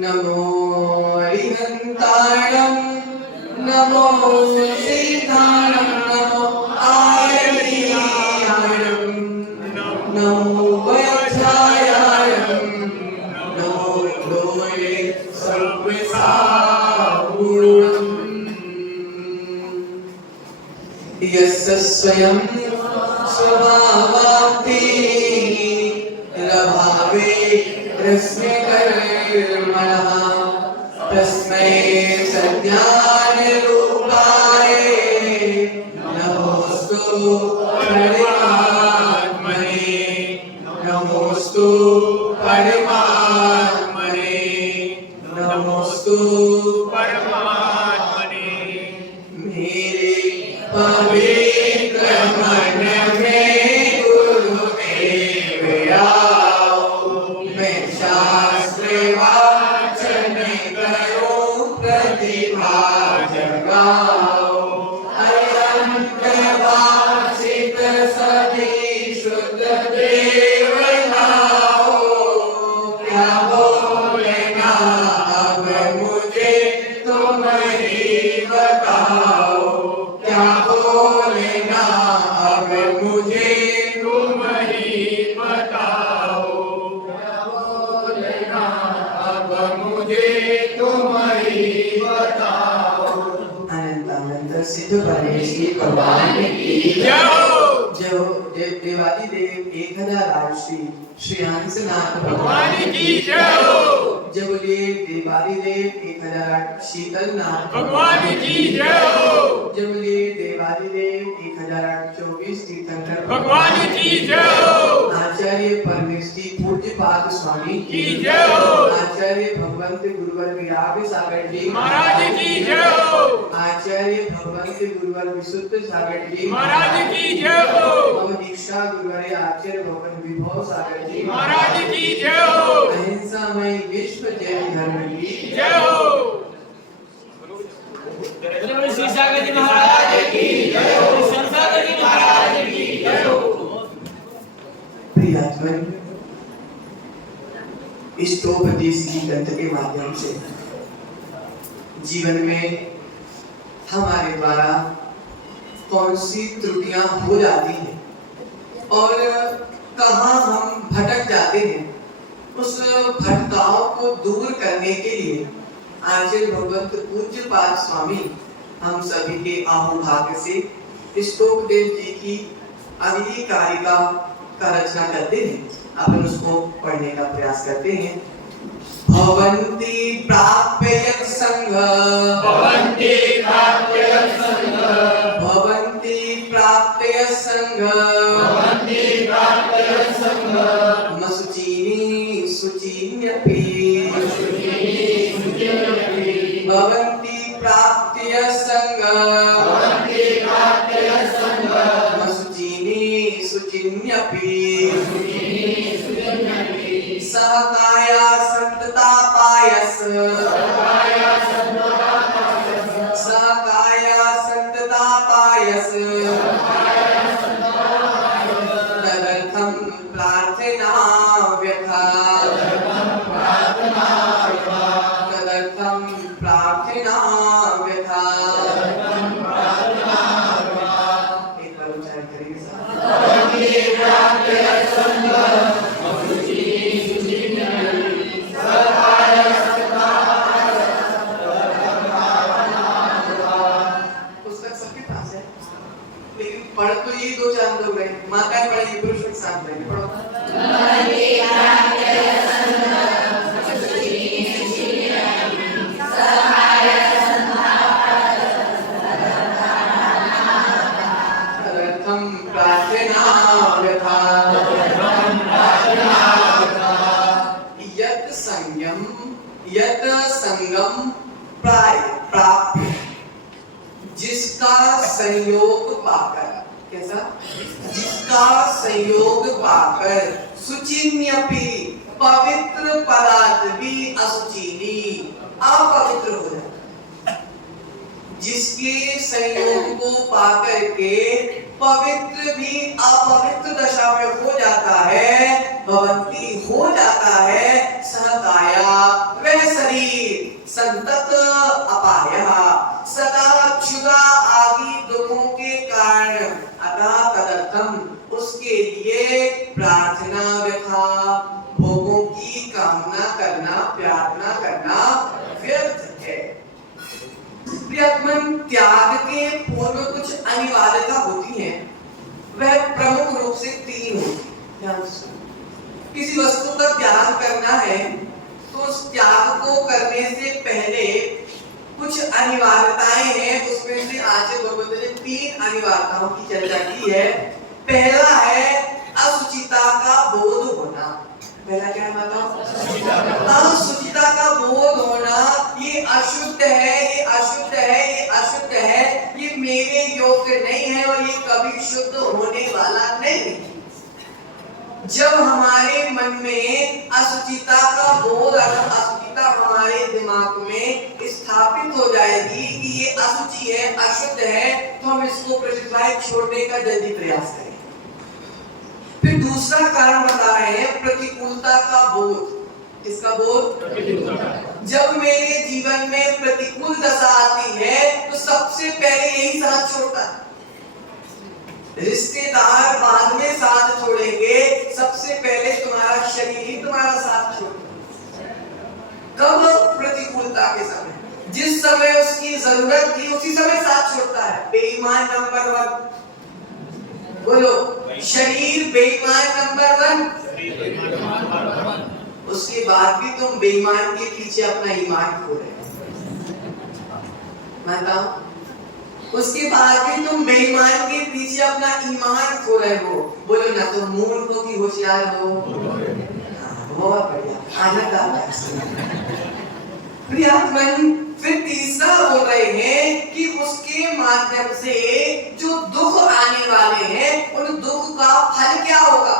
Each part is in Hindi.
नमो अरिहन्ताणं नमो सिद्धाणं नमो आयतीयाणं नमो वज्रायाणं नमो लोये सर्वसागुणम् यस्य स्वयं स्वभावाप्ति रभावे रस्मिकर्मणः तस्मै सज्ञानरूपाय नमोस्तु परमात्मने नमोस्तु परमात्मने नमोस्तु परमात्मने मेरे पवित्र मन में गुरुदेव आओ मैं शास्त्र वाचन करूं प्रतिभा जगाओ अनंत वासित सदी शुद्ध देव नाओ क्या बोलना अब मुझे तुम ही बताओ क्या बोलना अब मुझे तुम ही बताओ क्या बोलना अब मुझे तुम ही बताओ अनंत अनंत सिद्ध परमेश्वरी भगवान की जय जो देवादिदेव 1008 श्री हंसनाथ भगवान की जय जय बोलिए देवादिदेव 1008 शीतलनाथ भगवान की जय जय बोलिए देवादिदेव 1024 तीर्थंकर भगवान की जय आचार्य परमेश्वरी पूज्यपाद स्वामी की जय आचार्य भगवंत गुरुवर विराग सागर जी महाराज की जय आचार्य भगवंत गुरुवर विशुद्ध सागर जी महाराज की जय मम दीक्षा गुरुवर आचार्य भगवान विभव सागर जी महाराज की जय अहिंसामय विश्व जैन धर्म की जय श्री सागर जी महाराज की जय संसागर जी महाराज की जय प्रियात्मन इष्टोपदेश की ग्रंथ के माध्यम से जीवन में हमारे द्वारा कौन सी त्रुटियां हो जाती हैं और कहां हम भटक जाते हैं उस भटकाव को दूर करने के लिए आचार्य भगवंत पूज्यपाद स्वामी हम सभी के आहुभाग्य से इष्टोपदेश जी की अगली कारिका का रचना करते हैं अपन उसको पढ़ने का प्रयास करते हैं भवन्ति प्राप्य यत् संघ भवन्ति प्राप्य यत् संघ भवन्ति प्राप्य यत् संघ भवन्ति प्राप्य यत् संघ मसुचीनि सुचीन्यपि भवन्ति प्राप्य यत् संघ भवन्ति प्राप्य यत् संघ मसुचीनि सुचीन्यपि सहकाया संतता पायस सहकाया संतता पायस तदर्थं प्रार्थना व्यथा तदर्थं प्रार्थना व्यथा एक बार उच्चारण करिए पढ़ तो ये दो चार लोग हैं माताएं पढ़ेंगी पुरुष के साथ रहेंगे पढ़ो तदर्थं प्रार्थना व्यथा यत् संगम प्राप्य जिसका संयोग पाकर कैसा जिसका संयोग पाकर सुचिन्यपि पवित्र पदार्थ भी असुचिनी अपवित्र हो जाए जिसके संयोग को पाकर के पवित्र भी अपवित्र दशा में हो जाता है भवंती हो जाता है सहकाया वह शरीर तीन अनिवार्यताओं की चर्चा की है। पहला है असुचिता का बोध होना। पहला क्या है बताओ? असुचिता का बोध होना। ये अशुद्ध है, ये अशुद्ध है, ये अशुद्ध है, ये मेरे योग्य नहीं है और ये कभी शुद्ध होने वाला नहीं। जब हमारे मन में असुचिता का बोध, असुचिता हमारे दिमाग में स्थापित हो जाएगी कि ये असुचि है, अशुद्ध है, तो हम इसको प्रतिभाए छोड़ने का जल्दी प्रयास करें। फिर दूसरा कारण बता रहे हैं प्रतिकूलता का बोध। किसका बोध? जब मेरे जीवन में प्रतिकूल दशा आती है तो सबसे पहले यही साथ छोड़ता है। रिश्तेदार बाद में साथ छोड़ेंगे, सबसे पहले तुम्हारा शरीर ही तुम्हारा साथ छोड़ेगा। कब? प्रतिकूलता के समय। जिस समय उसकी जरूरत थी उसी समय साथ छोड़ता है। बेईमान नंबर 1। बोलो, शरीर बेईमान नंबर 1। उसके बाद भी तुम बेईमान के पीछे अपना ईमान खो रहे हो। बताओ, उसके बाद भी तुम बेईमान के पीछे अपना ईमान खो रहे हो। बोलो ना, तुम मूर्ख हो कि होशियार हो? बहुत बढ़िया, आनंद आता है। प्रियात्मन फिर तीसरा बोल रहे हैं कि उसके माध्यम से जो दुख आने वाले हैं उन दुख का फल क्या होगा?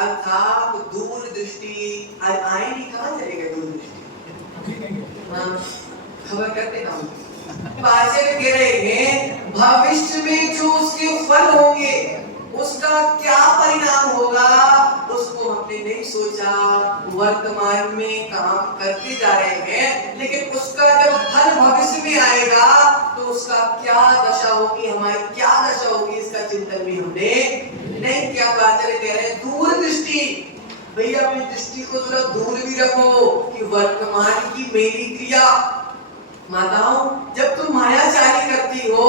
अर्थात दूर दृष्टि। आए नहीं, कहाँ चलेगा दूर दृष्टि? खबर करते ना आचार्य कह रहे हैं भविष्य में जो उसके फल होंगे उसका क्या परिणाम होगा उसको हमने नहीं सोचा। वर्तमान में काम करते जा रहे हैं, लेकिन उसका जब फल भविष्य में आएगा तो उसका क्या दशा होगी, हमारी क्या दशा होगी, इसका चिंतन भी हमने नहीं किया। आचार्य कह रहे हैं दूर दृष्टि। भैया अपनी दृष्टि को थोड़ा दूर भी रखो कि वर्तमान की मेरी क्रिया। माताओं, जब तुम मायाचारी करती हो,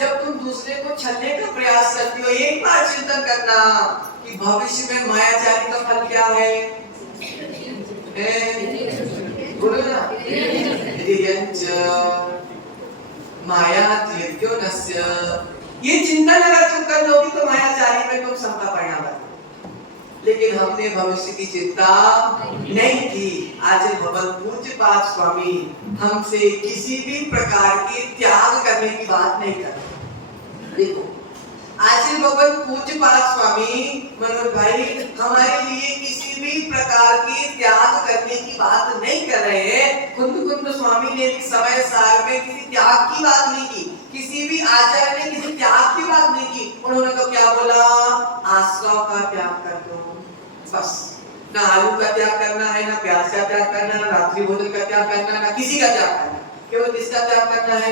जब तुम दूसरे को छलने का प्रयास करती हो, एक बार चिंतन करना कि भविष्य में मायाचारी का फल क्या है। बोलो ना, माया त्यज्यो नस्य। ये चिंतन अगर तुम कर लोगी तो मायाचारी में तुम समता परिणाम है। लेकिन हमने भविष्य की चिंता नहीं की। आचार्य भगवान पूज्यपाद स्वामी हमसे किसी भी प्रकार के त्याग करने की बात नहीं करते। देखो, आचार्य भगवान पूज्यपाद स्वामी मनोज भाई हमारे लिए किसी भी प्रकार के त्याग करने की बात नहीं कर रहे हैं। कुंद स्वामी ने भी समय सार में किसी त्याग की बात नहीं की, किसी भी आचार्य ने किसी त्याग की बात नहीं की। उन्होंने तो क्या बोला? आश्रव का त्याग कर दो, बस। ना आलू का त्याग करना है, ना प्याज का त्याग करना है, रात्रि भोजन का त्याग करना, ना किसी का त्याग करना, केवल किसका त्याग करना है?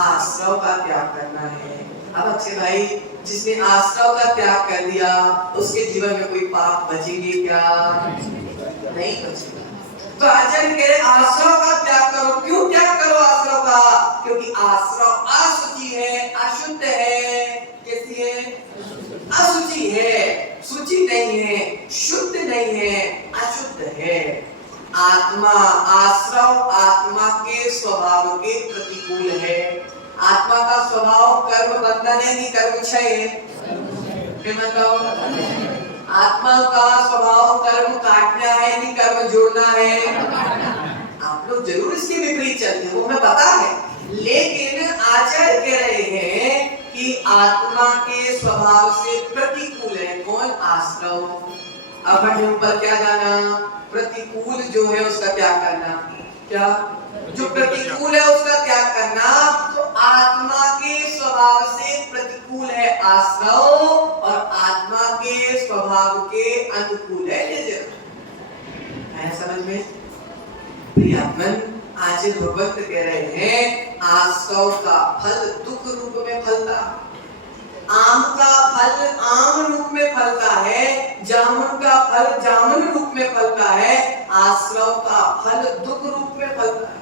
आश्रव का त्याग करना है। अब अच्छे भाई, जिसने आश्रव का त्याग कर दिया उसके जीवन में कोई पाप बचेंगे क्या? नहीं बचेगा। तो आचार्य कह रहे आश्रव का त्याग करो। क्यों त्याग करो आश्रव का? क्योंकि आश्रव असुचि है, अशुद्ध है। कैसी है? असुचि है, शुचि नहीं है, शुद्ध नहीं है, अशुद्ध है। आत्मा, आश्रव आत्मा के स्वभाव के प्रतिकूल है। आत्मा का स्वभाव कर्म बंधन है कि कर्म क्षय है? बताओ, आत्मा का स्वभाव कर्म काटना है कि कर्म जोड़ना है? आप लोग जरूर इसके विपरीत चलते हो, मैं पता है, लेकिन आचार्य कह रहे हैं कि आत्मा के स्वभाव से प्रतिकूल है। कौन? आश्रव। अब हम पर क्या जाना? प्रतिकूल जो है उसका त्याग करना। क्या? जो प्रतिकूल है उसका त्याग करना। तो आत्मा के स्वभाव से प्रतिकूल है आश्रव और आत्मा के स्वभाव के अनुकूल है निजर। समझ में? प्रियात्मन आचार्य भगवत कह रहे हैं आश्रव का फल दुख रूप में फलता, आम का फल आम रूप में फलता है, जामुन का फल जामुन रूप में फलता है, आश्रव का फल दुख रूप में फलता है।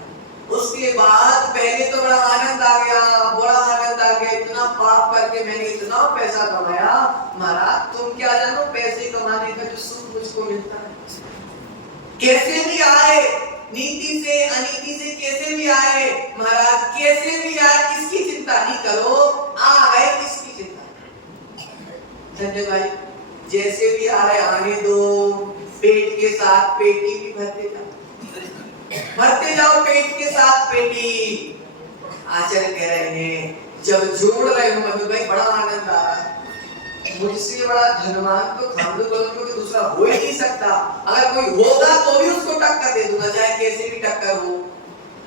उसके बाद पहले तो बड़ा आनंद आ गया, बड़ा आनंद आ गया, इतना पाप करके मैंने इतना पैसा कमाया। महाराज तुम क्या जानो पैसे कमाने का जो सुख मुझको मिलता है। कैसे भी आए, नीति से अनीति से कैसे भी आए महाराज, कैसे भी आए इसकी चिंता नहीं करो, आ गए इसकी चिंता। संजय भाई जैसे भी आ रहे आने दो, पेट के साथ पेटी भी भरते जाओ पेट के साथ पेटी। आचार्य कह रहे हैं जब जोड़ रहे हो मधु भाई बड़ा आनंद आ रहा है, मुझसे बड़ा धनवान तो खानदू को दूसरा हो ही नहीं सकता, अगर कोई होगा तो भी उसको टक्कर दे दूंगा चाहे कैसे भी टक्कर हो।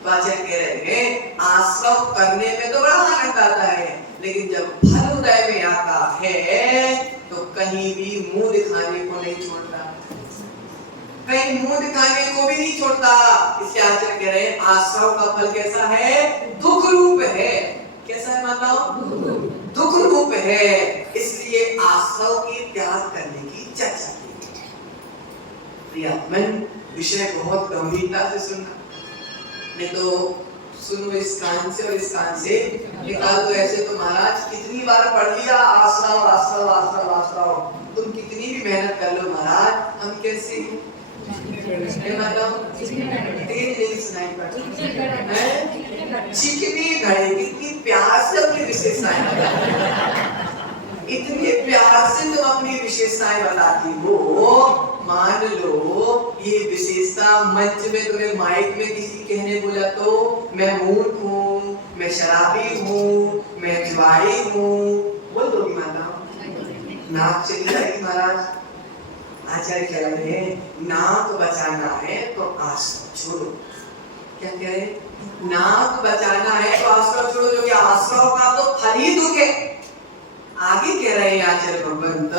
तो आचार्य कह रहे हैं आश्रव करने में तो बड़ा आनंद आता है, लेकिन जब फल उदय में आता है तो कहीं भी मुंह दिखाने को नहीं छोड़ता, कहीं मुंह दिखाने को भी नहीं छोड़ता। इसके आचार्य कह रहे हैं आश्रव का फल कैसा है, दुख रूप है। कैसा है माताओं, दुख रूप है, इसलिए आश्रव के त्याग करने की चर्चा की। प्रियमन विषय बहुत गंभीरता से सुनना, नहीं तो सुनो इस कान से और इस कान से निकाल दो। ऐसे तो महाराज कितनी बार पढ़ लिया आश्रव आश्रव आश्रव आश्रव, तुम कितनी भी मेहनत कर लो महाराज, हम कैसे चिकनी घड़े कितनी प्यार से अपनी विशेषताएं इतने प्यार से तुम अपनी विशेषताएं बताती हो। मान लो ये विशेषता मंच में तुम्हें माइक में किसी कहने बोला तो मैं मूर्ख हूँ, मैं शराबी हूँ, मैं जुआरी हूँ, बोल दोगी माता? नाक चली जाएगी महाराज। आचार्य कह रहे हैं नाक बचाना है तो आश्रव छोड़ो। क्या कह रहे हैं, नाक बचाना है तो आश्रव छोड़ो, क्योंकि आश्रव का तो फल ही दुख है। आगे कह रहे हैं आचार्य भगवंत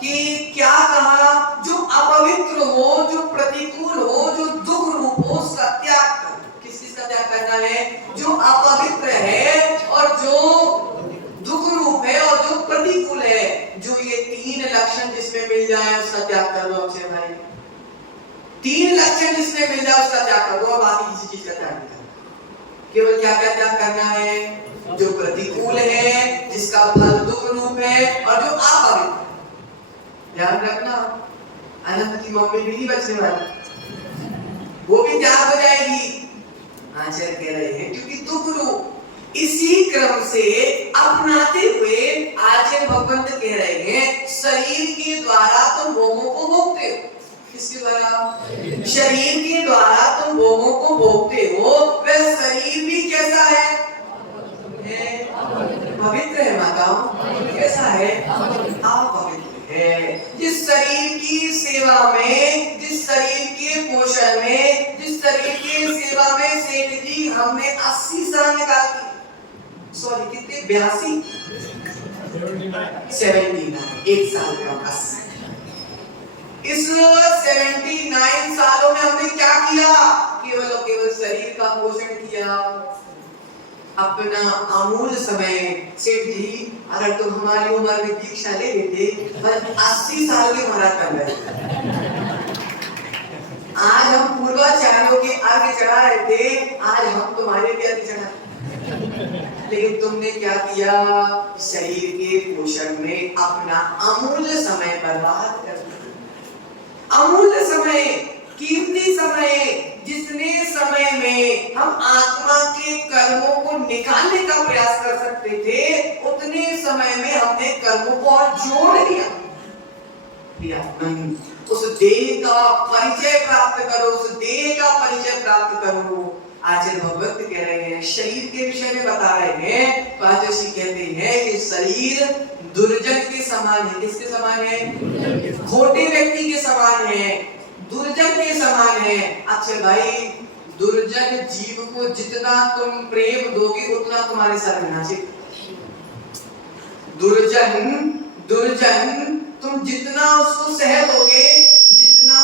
कि क्या कहा, जो अपवित्र हो, जो प्रतिकूल हो, जो दुख रूप हो उसका त्याग करो। किस चीज का त्याग करना है, जो अपवित्र है और जो दुख रूप है और जो प्रतिकूल है, जो ये तीन लक्षण जिसमें मिल जाए उसका त्याग कर दो। अक्षय भाई तीन लक्षण जिसमें मिल जाए उसका त्याग कर दो, और बाकी किसी चीज का त्याग नहीं करना। केवल क्या क्या त्याग करना है, जो प्रतिकूल है, जिसका फल दुख रूप है और जो अपवित्र। ध्यान रखना अनंत की मम्मी भी नहीं बचने वाली, वो भी त्याग हो जाएगी। आचार्य कह रहे हैं क्योंकि दुख रूप, इसी क्रम से अपनाते हुए आचार्य भगवंत कह रहे हैं शरीर के द्वारा तुम भोगों को भोगते हो। किसके द्वारा, शरीर के द्वारा तुम भोगों को भोगते हो। वह शरीर भी कैसा है, पवित्र है माताओं। कैसा है, अपवित्र है। जिस शरीर की सेवा में, जिस शरीर के पोषण में, जिस शरीर के सेवा में सेठ जी हमने 80 साल निकाल दी, सॉरी कितने 82 79 एक साल का बस। इस 79 सालों में हमने क्या किया, केवल और केवल शरीर का पोषण किया, अपना अमूल्य समय। सेठ जी अगर तुम हमारी उम्र में दीक्षा ले लेते तो 80 साल के महाराज कर रहे। आज हम पूर्वाचार्यों के अर्घ चढ़ा रहे थे, आज हम तुम्हारे भी अर्घ चढ़ा, लेकिन तुमने क्या किया, शरीर के पोषण में अपना अमूल्य समय बर्बाद कर दिया। अमूल्य समय, कीमती समय, जितने समय में हम आत्मा के कर्मों को निकालने का प्रयास कर सकते थे, उतने समय में हमने कर्मों को और जोड़ दिया। उस देह का परिचय प्राप्त करो, उस देह का परिचय प्राप्त करो। आचार्य भगवत कह रहे हैं शरीर के विषय में बता रहे हैं, तो आचार्य जी कहते हैं कि शरीर दुर्जन के समान है। किसके समान है, खोटे व्यक्ति के समान है, दुर्जन के समान है। अक्षय भाई दुर्जन जीव को जितना तुम प्रेम दोगे उतना तुम्हारे सर में नाचे। दुर्जन तुम जितना उसको सह दोगे, जितना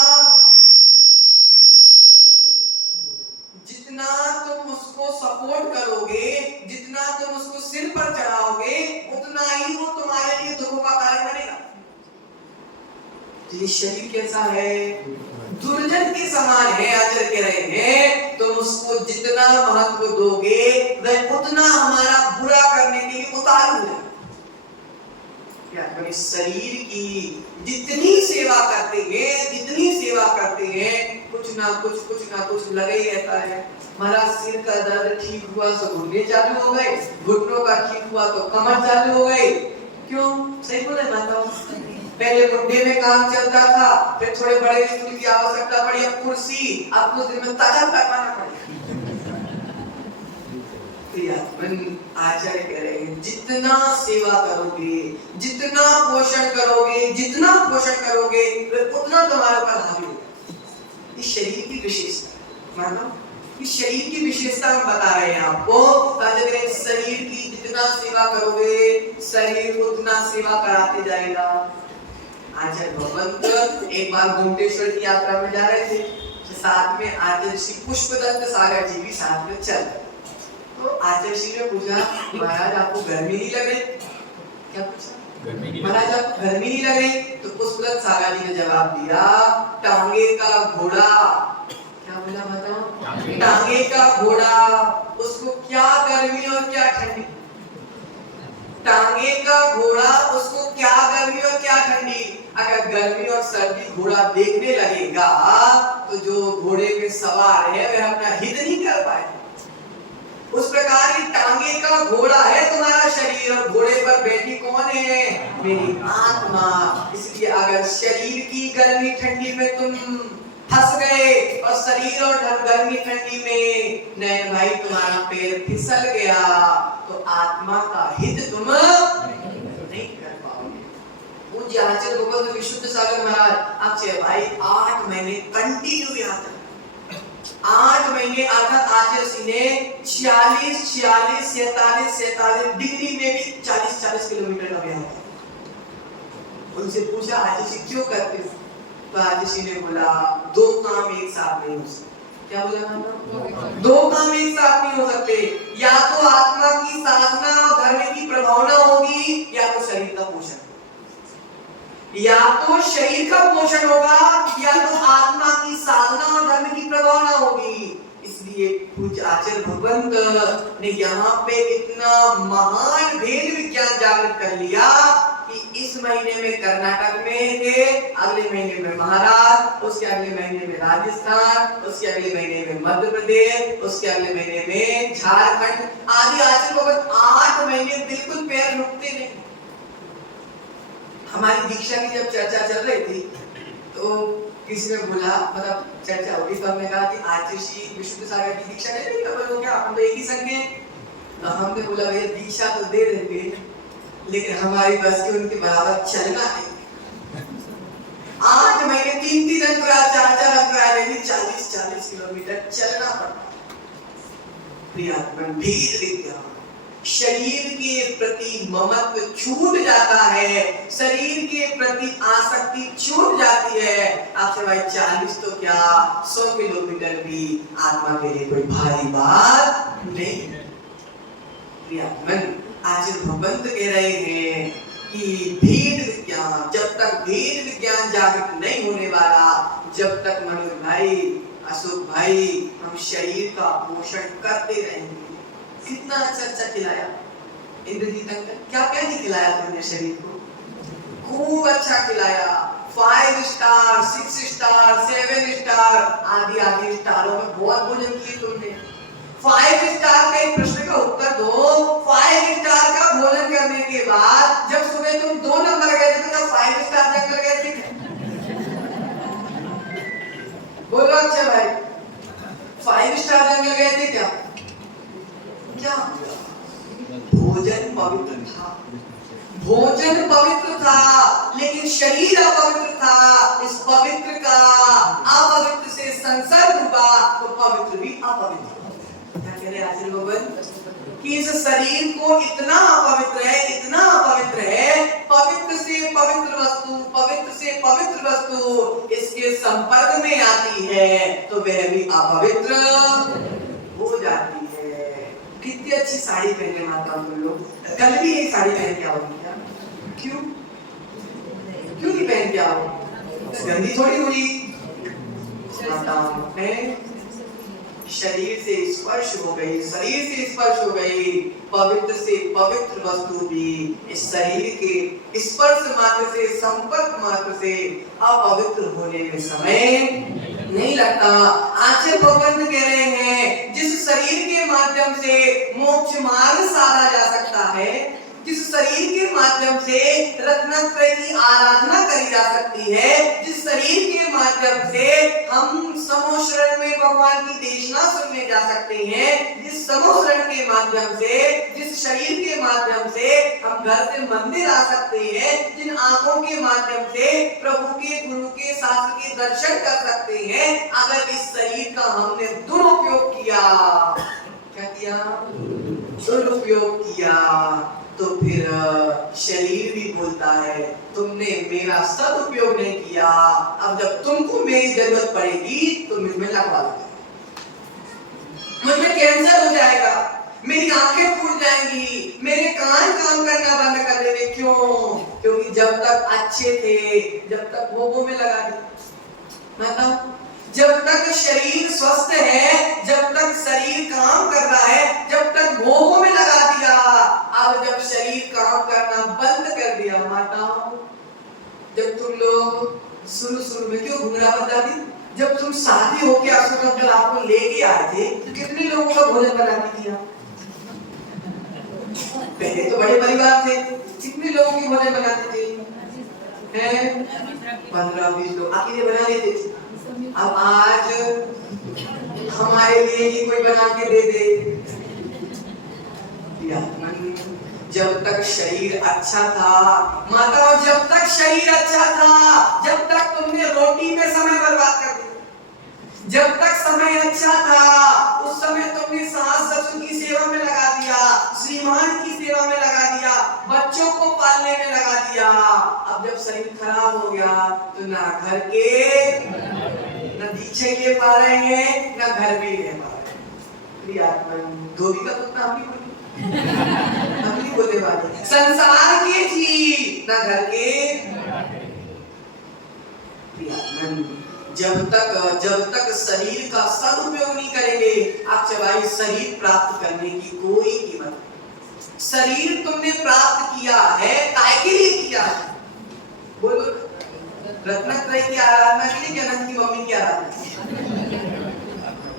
तुम उसको सपोर्ट करोगे, जितना तुम उसको सिर पर चढ़ाओगे, उतना ही वो तुम्हारे लिए दुखों का कारण बनेगा। ये शरीर कैसा है, दुर्जन के समान है। आचार्य कह रहे हैं तुम उसको जितना महत्व दोगे वह उतना हमारा बुरा करने के लिए उतारू है। शरीर की जितनी सेवा करते हैं कुछ ना कुछ लगा ही रहता है। हमारा सिर का दर्द ठीक हुआ तो घुटने चालू हो गए, घुटनों का ठीक हुआ तो कमर चालू हो गई। क्यों? सही बोले माता? पहले मुंडे में काम चलता था, फिर थोड़े बड़े स्टूल की आवश्यकता पड़ी, अब कुर्सी, अब तो दिन में ताजा करवाना पड़ेगा। आचार्य कह रहे हैं जितना सेवा करोगे, जितना पोषण करोगे उतना तुम्हारे ऊपर हावी होगा। इस शरीर की विशेषता मानो, इस शरीर की विशेषता हम बता रहे हैं आपको। शरीर की जितना सेवा करोगे शरीर उतना सेवा कराते जाएगा। आचार्य भगवंत एक बार गोमटेश्वर की यात्रा में जा रहे थे, साथ में आचार्य श्री पुष्पदत्त सागर जी भी साथ में चल। तो आचार्य श्री ने पूछा, महाराज आपको गर्मी नहीं लग रही? क्या पूछा? महाराज आपको गर्मी नहीं लग रही? तो पुष्पदत्त सागर जी ने जवाब दिया, टांगे का घोड़ा। क्या बोला बताओ? टांगे का घोड़ा, उसको क्या गर्मी और क्या ठंडी। टांगे का घोड़ा, उसको क्या गर्मी और क्या ठंडी। अगर गर्मी और सर्दी घोड़ा देखने लगेगा तो जो घोड़े में सवार है वह अपना हित नहीं कर पाएगा। उस प्रकार की टांगे का घोड़ा है तुम्हारा शरीर, और घोड़े पर बैठी कौन है? मेरी आत्मा। इसलिए अगर शरीर की गर्मी ठंडी में तुम फंस गए और शरीर और गर्मी ठंडी में नैन भाई तुम्हारा पैर फिसल गया तो आत्मा का हित तुम नहीं कर पाओगे। पूज्य आचार्य गोपाल विशुद्ध सागर महाराज आपसे भाई 8 महीने कंटिन्यू यात्रा, 8 महीने अर्थात आचार्य सिंह ने 46 डिग्री में भी 40 किलोमीटर का व्यायाम किया। उनसे पूछा आचार्य सिंह क्यों करते हो? तो आचार्य सिंह ने बोला 2 काम एक साथ नहीं हो सकते। क्या बोला ना? 2 काम एक साथ नहीं हो सकते। या तो आत्मा की साधना और धर्म की प्रभावना होगी, या तो शरीर का पोषण। या तो शरीर का पोषण होगा, या तो आत्मा की साधना और धर्म की प्रभावना होगी। इसलिए पूज्य आचार्य भगवंत ने यहाँ पे इतना महान भेद विज्ञान जागृत कर लिया कि इस महीने में कर्नाटक में थे, अगले महीने में महाराष्ट्र, उसके अगले महीने में राजस्थान, उसके अगले महीने में मध्य प्रदेश, उसके अगले महीने में झारखंड आदि। आचार्य भगवंत 8 महीने बिल्कुल पैर रुकते नहीं। हमारी दीक्षा की जब चर्चा चल रही थी तो किसी ने बोला, मतलब चर्चा होगी तो हमने कहा कि आचार्य श्री विशुद्ध सागर की दीक्षा ले लेंगे, तो क्या हम तो एक ही संघ हैं। तो हमने बोला भैया दीक्षा तो दे देंगे, लेकिन हमारी बस के उनके बराबर चलना है। 8 महीने 3 अंतराल 4 अंतराल में 40 किलोमीटर चलना पड़ता। प्रियात्मन भेद विज्ञान, शरीर के प्रति ममत्व छूट जाता है, शरीर के प्रति आसक्ति छूट जाती है। आपसे भाई 40 तो क्या 100 किलोमीटर भी आत्मा के लिए कोई भारी बात नहीं। प्रियात्मन आचार्य भगवंत कह रहे हैं कि भेद विज्ञान, जब तक भेद विज्ञान जागृत नहीं होने वाला, जब तक मनोज भाई, अशोक भाई हम शरीर का पोषण करते रहेंगे। कितना अच्छा खिलाया इंद्रजीत अंकल, क्या नहीं खिलाया तुमने शरीर को? खूब अच्छा खिलाया। 5 स्टार, 6 स्टार, 7 स्टार आदि स्टारों में बहुत भोजन किए तुमने। 5 स्टार का एक प्रश्न का उत्तर दो। 5 स्टार का भोजन करने के बाद जब सुबह तुम 2 नंबर गए थे तो 5 स्टार जंगल गए थे? बोलो अच्छा भाई, 5 स्टार जंगल गए थे क्या? क्या भोजन पवित्र था, भोजन पवित्र था, लेकिन शरीर अपवित्र था। इस पवित्र का अपवित्र से संसर्ग हुआ तो पवित्र भी अपवित्र। क्या कह रहे आचार्य भगवंत कि इस शरीर को इतना अपवित्र है, इतना अपवित्र है, पवित्र से पवित्र वस्तु, पवित्र से पवित्र वस्तु इसके संपर्क में आती है तो वह भी अपवित्र हो जाती है। कितनी अच्छी साड़ी पहन के माता तुम लोग, कल भी एक साड़ी पहन के आओगी क्या? क्यों नहीं पहन के आओ? गंदी थोड़ी हुई माताओं में शरीर से स्पर्श हो गई, शरीर से स्पर्श हो गई, पवित्र से पवित्र वस्तु भी इस शरीर के स्पर्श मात्र से, संपर्क मात्र से अपवित्र होने में समय नहीं लगता। आचार्य भगवंत कह रहे हैं जिस शरीर के माध्यम से मोक्ष मार्ग साधा जा सकता है, जिस शरीर के माध्यम से रत्नत्रय की आराधना करी जा सकती है, जिस शरीर के माध्यम से हम समोशरण में भगवान की देशना सुनने जा सकते हैं, जिस समोशरण के माध्यम से, जिस शरीर के माध्यम से हम घर से मंदिर आ सकते हैं, जिन आंखों के माध्यम से प्रभु के, गुरु के, शास्त्र के दर्शन कर सकते हैं, अगर इस शरीर का हमने दुरुपयोग किया, क्या किया? दुरुपयोग किया, तो फिर शरीर भी बोलता है तुमने मेरा सदुपयोग नहीं किया, अब जब तुमको मेरी जरूरत पड़ेगी तो मुझ में लगवा लो, मुझ में कैंसर हो जाएगा, मेरी आंखें फूट जाएंगी, मेरे कान काम करना बंद कर देंगे। क्यों? क्योंकि जब तक अच्छे थे, जब तक भोगों में लगा दिया। मतलब जब तक शरीर स्वस्थ है, जब तक शरीर काम कर रहा है, जब तक भोगों में लगा दिया, अब जब शरीर काम करना बंद कर दिया, माताओं, जब तुम लोग शुरू में क्यों घुंघरा बता दी? जब तुम शादी होके अशोक अंकल आपको लेके आए थे तो कितने लोगों का भोजन बनाती थी आप? पहले तो बड़े परिवार थे, कितने लोगों की भोजन बनाते थे? 15-20 लोग अकेले बना लेते थे। अब आज हमारे लिए ही कोई बना के दे दे। जब तक शरीर अच्छा था, माताओं, जब तक शरीर अच्छा था, जब तक तुमने रोटी में समय बर्बाद कर दिया, जब तक समय अच्छा था उस समय तुमने सास ससुर की सेवा में लगा दिया, श्रीमान की सेवा में लगा दिया, बच्चों को पालने में लगा दिया। अब जब शरीर खराब हो गया तो ना घर के ना दीक्षे ले पा रहे हैं, ना घर भी ले पा रहे हैं। धोबी का कुत्ता हम नहीं बोलने वाले, संसार के थी ना घर के। जब तक शरीर का सदुपयोग नहीं करेंगे, आप चवाई शरीर प्राप्त करने की कोई कीमत नहीं। शरीर तुमने प्राप्त किया है, काय के लिए किया है? बोलो, रत्नत्रय की आराधना के लिए, क्या नंद की मम्मी की आराधना?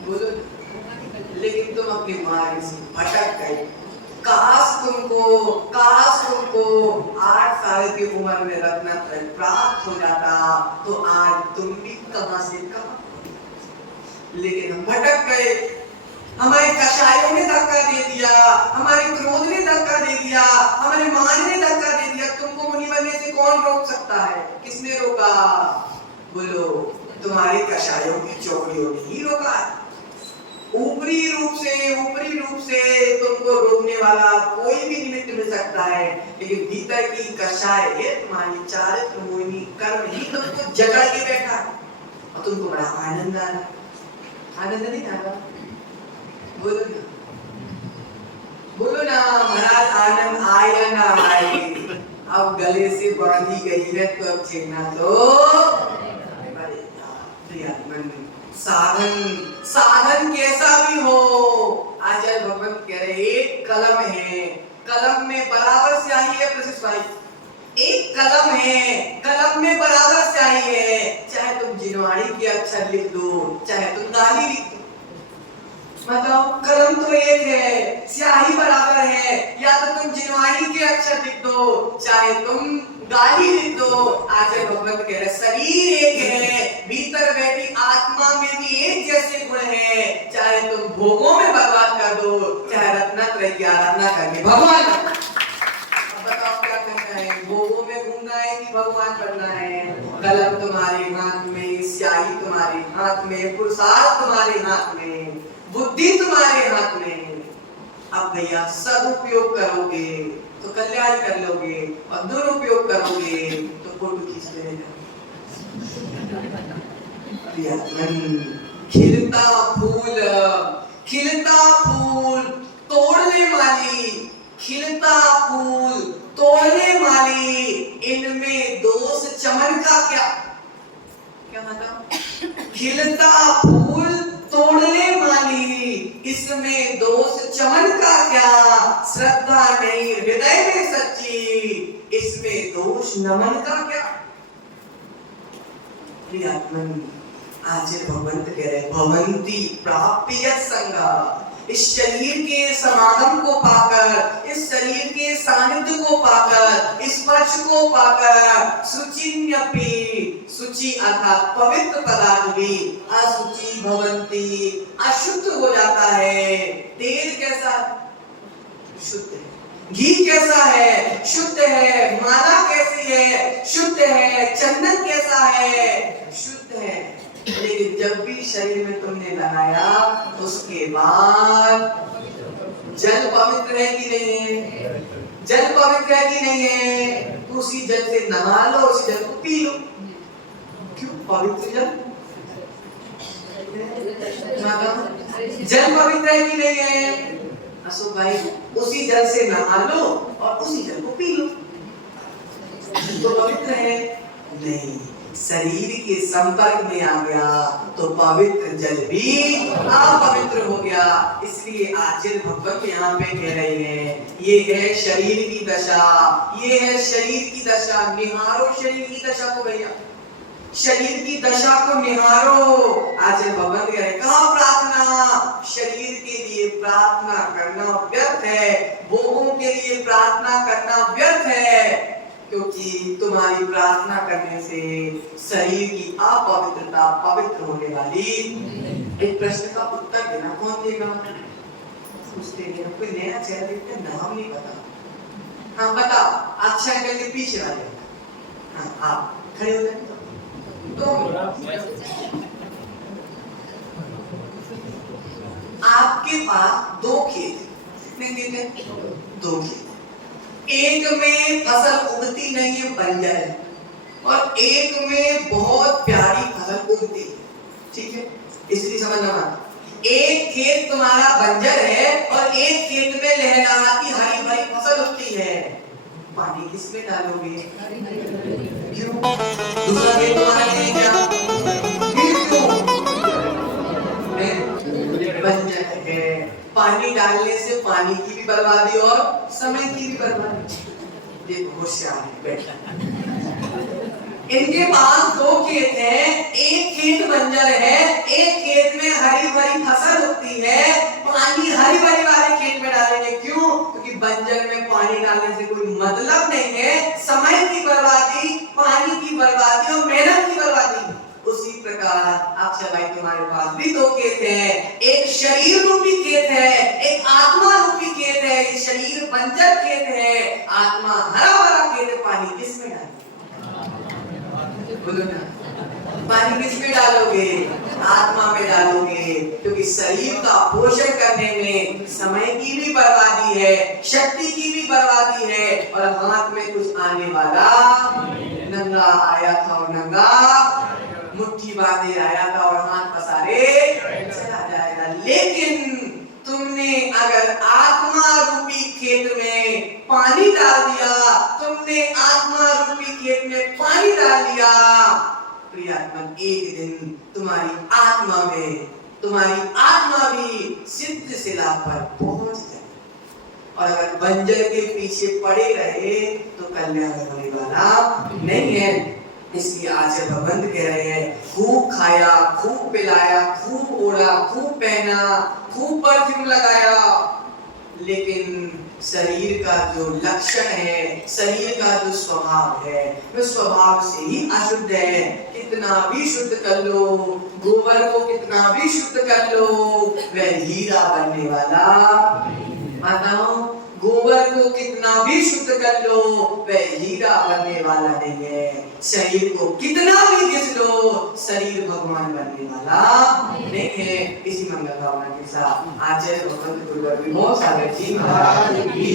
बोलो। लेकिन तुम अपने मार्ग से भटक गए। काश तुमको 8 साल की उम्र में रत्नत्रय प्राप्त हो जाता तो आज तुम भी कहां से कहां। लेकिन हम भटक गए, हमारे कषायों ने धक्का दे दिया, हमारे क्रोध ने धक्का दे दिया, हमारे मान ने धक्का दे दिया। तुमको मुनि बनने से कौन रोक सकता है? किसने रोका? बोलो, तुम्हारे कषायों की चौड़ियों ने ही रोका। ऊपरी रूप से तुमको रोकने वाला कोई भी निमित्त मिल सकता है, लेकिन भीतर की कषाय तुम्हारी चारित्र मोहिनी कर्म ही तुमको जगा के बैठा है और तुमको बड़ा आनंद आ रहा। आनंद नहीं आ रहा? बोलो ना महाराज, आनंद आए ना आए, अब गले से बांधी गई है तो अब छीनना तो साधन कैसा भी हो। आचार्य भगवंत कह रहे एक कलम है, कलम में बराबर स्याही है। प्रशिष्ट भाई, एक कलम है, कलम में बराबर स्याही है। चाहे तुम जिनवाणी के अक्षर लिख दो, चाहे तुम गाली लिख दो, बताओ, कलम तो एक है, स्याही बराबर है। या तो तुम जिनवाणी के अक्षर लिख दो, चाहे तुम गाली लिख दो। आचार्य भगवंत कह रहे शरीर एक है, भीतर बैठी आत्मा में भी एक जैसे गुण है। चाहे तुम भोगों में बर्बाद कर दो, चाहे रत्नत्रय की आराधना करके भगवान। बताओ क्या करना है? भोगों में घूमना है कि भगवान बनना है? कलम तुम्हारे हाथ में, स्याही तुम्हारे हाथ में, पुरुषार्थ तुम्हारे हाथ में, बुद्धि तुम्हारे हाथ में। अब भैया सदुपयोग करोगे तो कल्याण कर लोगे, और दुरुपयोग करोगे तो फोटो खींचते रहेगा। खिलता फूल तोड़ने वाली, खिलता फूल तोड़ने वाली, इनमें दोष चमन का क्या? क्या मतलब? खिलता फूल तोड़ने वाली, इसमें दोष चमन का क्या? श्रद्धा नहीं हृदय में सच्ची, इसमें दोष नमन का क्या? आचार्य भगवंत कह रहे भवंती प्राप्य संगा, इस शरीर के समागम को पाकर, इस शरीर के सानिध्य को पाकर, स्पर्श को पाकर, शुचिन्यपि, शुचि अर्थात पवित्र पदार्थ भी असुचि भवंती, अशुद्ध हो जाता है। तेल कैसा शुद्ध है, घी कैसा है शुद्ध है, माला कैसी है शुद्ध है, चंदन कैसा है शुद्ध है। लेकिन जब भी शरीर में तुमने लगाया उसके बाद जल पवित्र है कि नहीं है, जल पवित्र है कि नहीं है, उसी जल से नहा लो, उसी जल को पी लो। क्यों पवित्र जल, जल पवित्र है कि नहीं है अशोक भाई, उसी जल से नहा लो और उसी जल को पी लो, तो पवित्र है नहीं। शरीर के संपर्क में आ गया तो पवित्र जल भी अपवित्र हो गया। इसलिए आचार्य भगवत यहाँ पे कह रहे हैं ये है शरीर की दशा, ये है शरीर की दशा। निहारो शरीर की दशा को भैया, शरीर की दशा को निहारो। आचार्य भगवत कह रहे कहा प्रार्थना, शरीर के लिए प्रार्थना करना व्यर्थ है, भोगों के लिए प्रार्थना करना व्यर्थ है, क्योंकि तुम्हारी प्रार्थना करने से शरीर की अपवित्रता पवित्र होने वाली। एक प्रश्न का उत्तर देना कौन देगा, सोचते हैं कोई नया चेहरा देखते नाम नहीं पता। हाँ बताओ, अच्छा अंकल के पीछे वाले। हाँ आप खड़े हो जाए तो आपके पास दो खेत, कितने खेत हैं? दो खेत। एक में फसल उगती नहीं है, बंजर है, और एक में बहुत प्यारी फसल उगती है, ठीक है? इसलिए समझना, एक खेत तुम्हारा बंजर है और एक खेत में लहलहाती हरी भरी फसल उगती है, पानी किसमें डालोगे? क्यों? दूसरा खेत तुम्हारा नहीं क्या? बंजर है, पानी डालने से पानी की भी बर्बादी और समय की भी बर्बादी। देखो होशियार है बैठा। इनके पास दो खेत हैं, एक खेत बंजर है, एक खेत में हरी भरी फसल होती है, पानी हरी भरी वाले खेत में डालेंगे। क्यों? क्योंकि बंजर में पानी डालने से कोई मतलब नहीं है, समय की बर्बादी, पानी की बर्बादी और मेहनत की बर्बादी। उसी प्रकार अक्षय भाई तुम्हारे पास भी दो खेत हैं, एक शरीर रूपी खेत है, एक आत्मा रूपी खेत है। ये शरीर बंजर खेत है, आत्मा हरा भरा खेत है। पानी किसमें डालोगे? बोलो ना, पानी किसमें डालोगे? आत्मा में डालोगे, क्योंकि शरीर का पोषण करने में समय की भी बर्बादी है, शक्ति की भी बर्बादी है, और हाथ में कुछ आने वाला नंगा आया था और नंगा मुट्ठी बांधे आया था और हाथ पसारे चला जाएगा। लेकिन तुमने अगर आत्मा रूपी खेत में पानी डाल दिया, तुमने आत्मा रूपी खेत में पानी डाल दिया, प्रियात्मन एक दिन तुम्हारी आत्मा भी सिद्ध शिला पर पहुंच जाए। और अगर बंजर के पीछे पड़े रहे तो कल्याण होने वाला नहीं है। इसलिए आचार्य भगवंत कह रहे हैं खूब खाया, खूब पिलाया, खूब ओढ़ा, खूब पहना, खूब परफ्यूम लगाया, लेकिन शरीर का जो लक्षण है, शरीर का जो स्वभाव है, वह स्वभाव से ही अशुद्ध है। कितना भी शुद्ध कर लो, गोबर को कितना भी शुद्ध कर लो, वह हीरा बनने वाला। बताओ, गोबर को कितना भी शुद्ध कर लो, वह हीरा बनने वाला नहीं है। शरीर को कितना भी घिस लो, शरीर भगवान बनने वाला नहीं है। इसी मंगल भावना के साथ आचार्य भगवंत गुरुवर विमोह सागर जी महाराज की